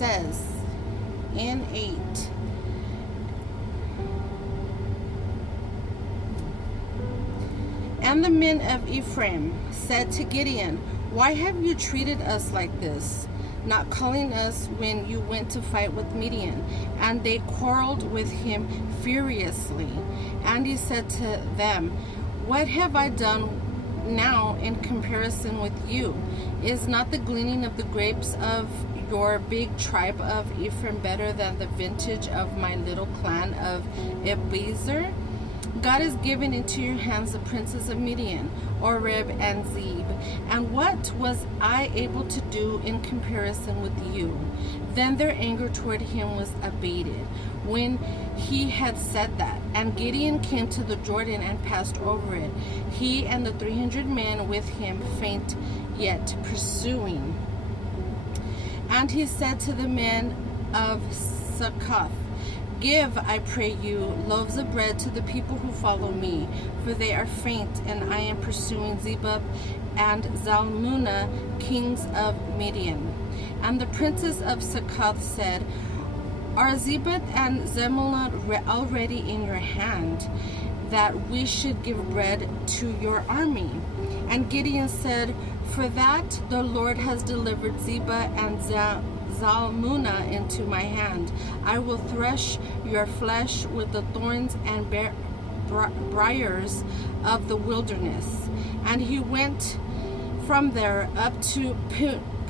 says in 8, and the men of Ephraim said to Gideon, why have you treated us like this, not calling us when you went to fight with Midian? And they quarreled with him furiously. And he said to them, what have I done now in comparison with you? Is not the gleaning of the grapes of your big tribe of Ephraim better than the vintage of my little clan of Abiezer? God has given into your hands the princes of Midian, Oreb and Zeb. And what was I able to do in comparison with you? Then their anger toward him was abated when he had said that. And Gideon came to the Jordan and passed over it, he and the 300 men with him, faint yet pursuing. And he said to the men of Succoth, give, I pray you, loaves of bread to the people who follow me, for they are faint, and I am pursuing Zebub and Zalmunna, kings of Midian. And the princes of Succoth said, are Zebub and Zalmunna already in your hand, that we should give bread to your army? And Gideon said, for that the Lord has delivered Zebub and Zalmunna into my hand. I will thresh your flesh with the thorns and briars of the wilderness. And he went from there up to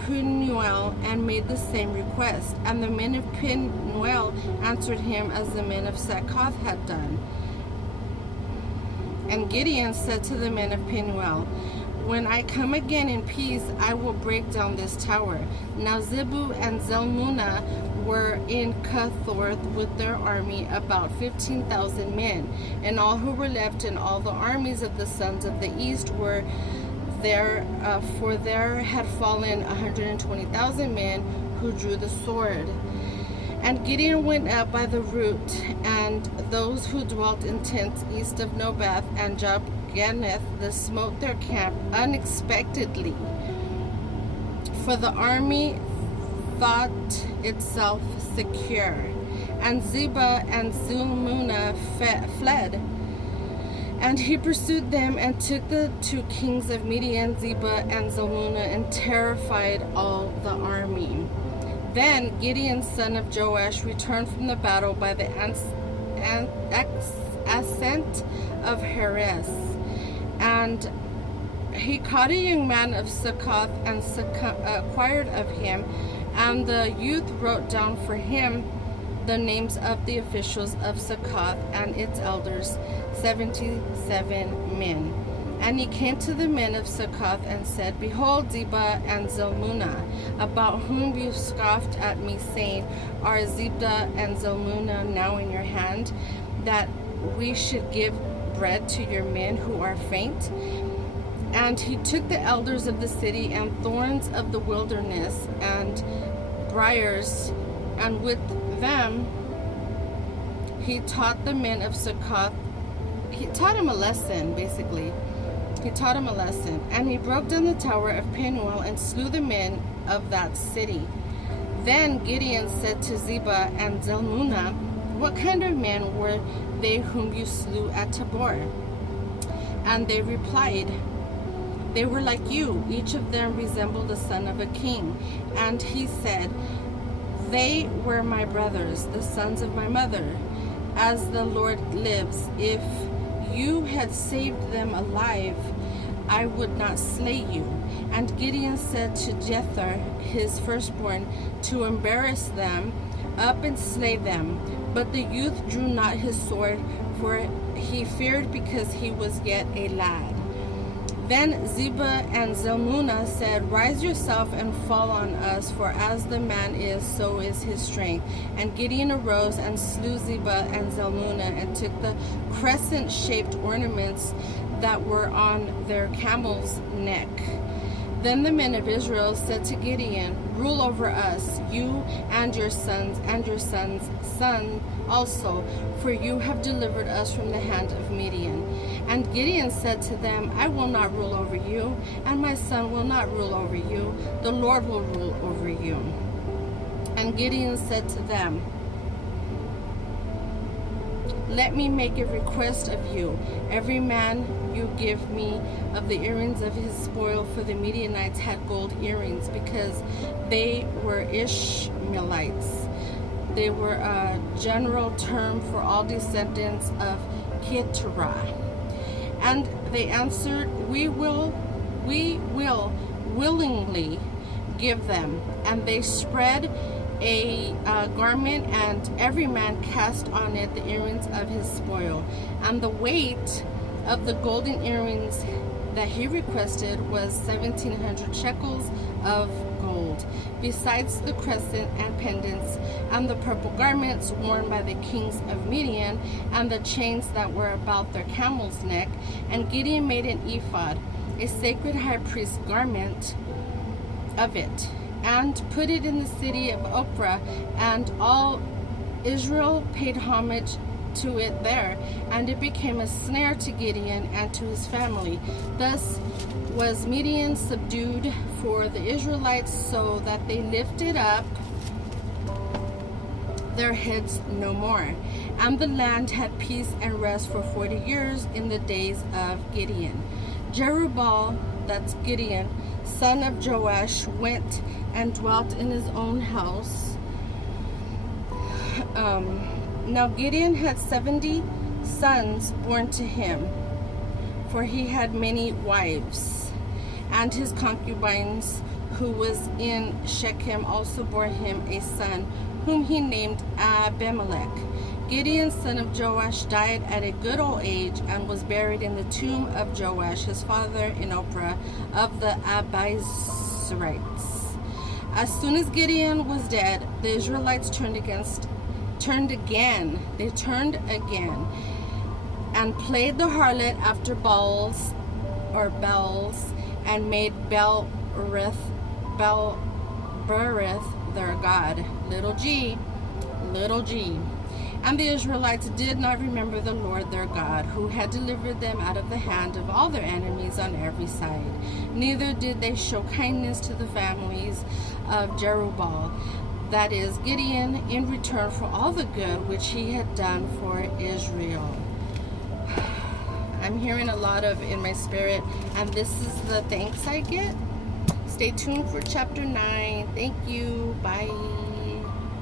Penuel and made the same request. And the men of Penuel answered him as the men of Succoth had done. And Gideon said to the men of Penuel, when I come again in peace, I will break down this tower. Now Zebub and Zalmunna were in Cuthorth with their army, about 15,000 men. And all who were left in all the armies of the sons of the east were there, for there had fallen 120,000 men who drew the sword. And Gideon went up by the route, and those who dwelt in tents east of Nobath and Jabganeth, they smote their camp unexpectedly. For the army thought itself secure. And Zebub and Zalmunna fled. And he pursued them and took the two kings of Midian, Zebub and Zalmunna, and terrified all the army. Then Gideon, son of Joash, returned from the battle by the ascent of Heres. And he caught a young man of Succoth and acquired of him. And the youth wrote down for him the names of the officials of Succoth and its elders, 77 men. And he came to the men of Succoth and said, behold, Zebub and Zalmunna, about whom you scoffed at me, saying, are Zebub and Zalmunna now in your hand, that we should give bread to your men who are faint? And he took the elders of the city and thorns of the wilderness and briars, and with them he taught the men of Succoth. He taught him a lesson, basically. He taught him a lesson. And he broke down the tower of Penuel and slew the men of that city. Then Gideon said to Zebub and Zalmunna, what kind of men were they whom you slew at Tabor? And they replied, they were like you. Each of them resembled the son of a king. And he said, they were my brothers, the sons of my mother. As the Lord lives, if you had saved them alive, I would not slay you. And Gideon said to Jether, his firstborn, to embarrass them up and slay them. But the youth drew not his sword, for he feared, because he was yet a lad. Then Zebub and Zalmunna said, rise yourself and fall on us, for as the man is, so is his strength. And Gideon arose and slew Zebub and Zalmunna, and took the crescent-shaped ornaments that were on their camels' neck. Then the men of Israel said to Gideon, rule over us, you and your sons son also, for you have delivered us from the hand of Midian. And Gideon said to them, I will not rule over you, and my son will not rule over you. The Lord will rule over you. And Gideon said to them, let me make a request of you. Every man you give me of the earrings of his spoil, for the Midianites had gold earrings, because they were Ishmaelites. They were a general term for all descendants of Keturah. And they answered, we will willingly give them. And they spread a garment, and every man cast on it the earrings of his spoil. And the weight of the golden earrings that he requested was 1,700 shekels of gold, besides the crescent and pendants, and the purple garments worn by the kings of Midian, and the chains that were about their camel's neck. And Gideon made an ephod, a sacred high priest's garment of it, and put it in the city of Ophrah, and all Israel paid homage to it there, and it became a snare to Gideon and to his family. Thus was Midian subdued for the Israelites, so that they lifted up their heads no more. And the land had peace and rest for 40 years in the days of Gideon. Jerubbaal, that's Gideon, son of Joash, went and dwelt in his own house. Now Gideon had 70 sons born to him, for he had many wives. And his concubines, who was in Shechem, also bore him a son, whom he named Abimelech. Gideon, son of Joash, died at a good old age, and was buried in the tomb of Joash, his father, in Ophrah of the Abiezrites. As soon as Gideon was dead, the Israelites turned again, and played the harlot after Baals, and made Bel-berith their god, little g. And the Israelites did not remember the Lord their God, who had delivered them out of the hand of all their enemies on every side. Neither did they show kindness to the families of Jerubbaal, that is, Gideon, in return for all the good which he had done for Israel. I'm hearing a lot of in my spirit, and this is the thanks I get. Stay tuned for chapter 9. Thank you. Bye.